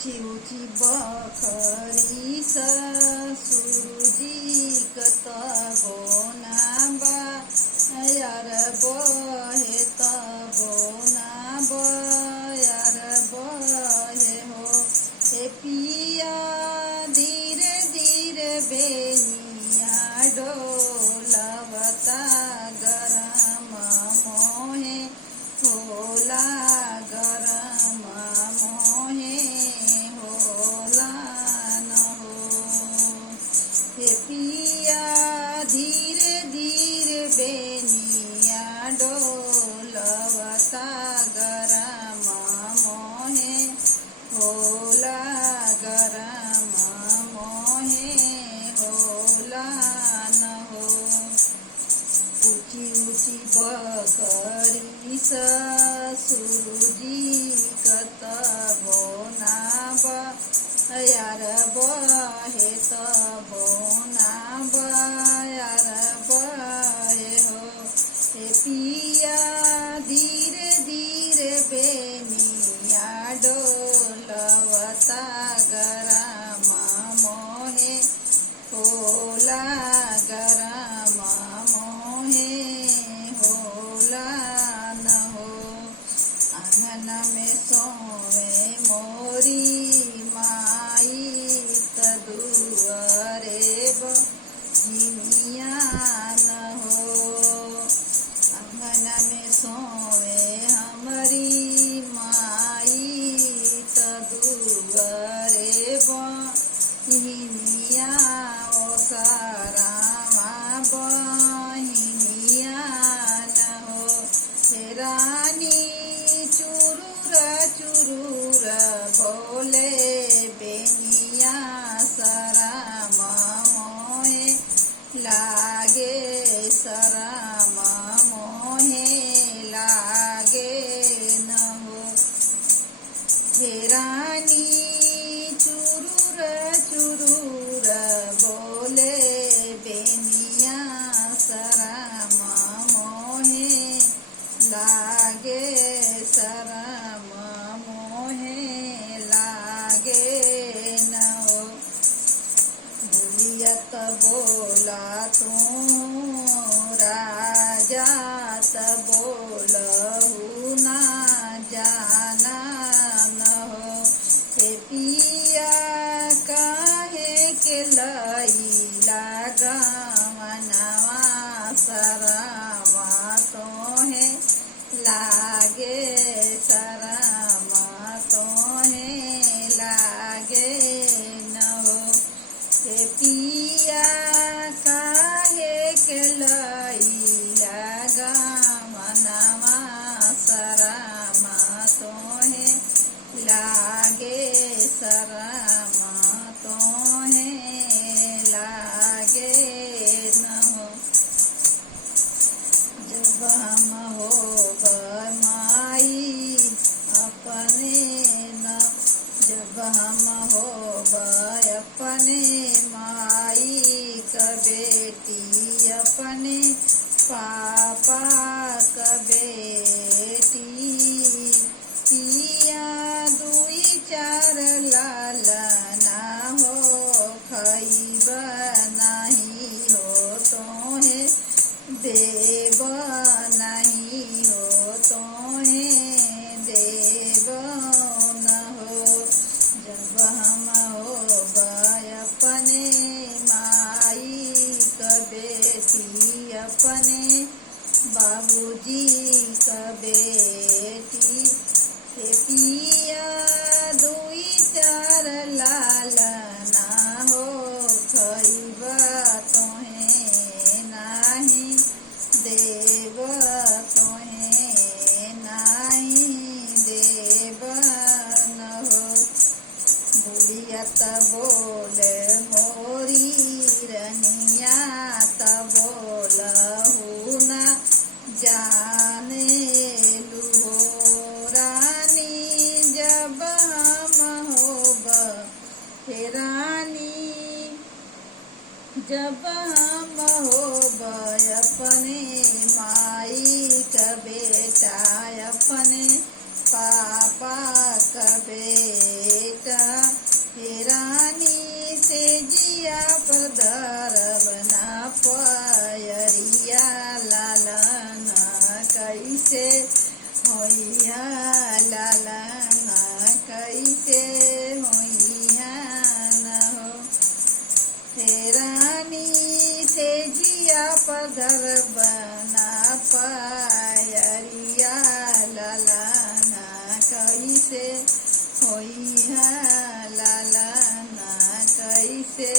ऊँची ऊँची बखरी ससुरजी कतबो नाबा यार बहे तबो नाबा यार बहे हो हे पिया धीरे धीरे बेनिया डोलवता गरम मोहे होला गरम मोहे होला न हो हे पिया धीरे धीरे बेनिया डोलवता गरम मोहे होला गरम मोहे होला न हो ऊँची ऊँची बखरी ससुरजी कतबो नाबा यार बहे तबो नाबा यार बहे हो हे पिया धीरे धीरे बेनिया डोलवता गरम मोहे होला गरम मोहे होला न हो आंगन में सोवे मोरी माई तदुअरे बजिया न हो आंगन में सोवे हमारी माई तदुअरे बजिया ओ सारामा बहिनिया न हो हे रानी चुरुर चुरुर बोले बेनिया सराम मोहे लागे सराम मोहे लागे न हो हे रानी चुरुर चुरुर बोले बेनिया सराम मोहे लागे सराम मोहे लागे न हो भूलियत बोला तू राजा बोलहु ना जाना न हो हे पिया काहे के लैला गमनवा सरामा तोहे लागे सरामा तोहे लागे न हो हे पिया काहे के लैला गमनवा सरामा तोहे लागे सरामा तोहे लागे न हो जब हम होब माई अपने न जब हम होब अपने माई क बेटी अपने पापा क बेटी पिया दुई चार लाल ना हो खैब नहीं हो तोहे देव नहीं हो तोहे देव न हो जब हम होब अपने माई क बेटी अपने बाबूजी क बेटी हे पिया दुई चार लाल ना हो खैब तोहे नाही देव तोहे नाही देव न हो बुढ़ियत बोले मोरी रनिया बोलहु ना जाने लुहो रानी जब हम होब हे रानी जब हम होब अपने माई क बेटा अपने पापा क बेटा सिया पधर बना पायरिया लालाना कैसे होई है लालाना कैसे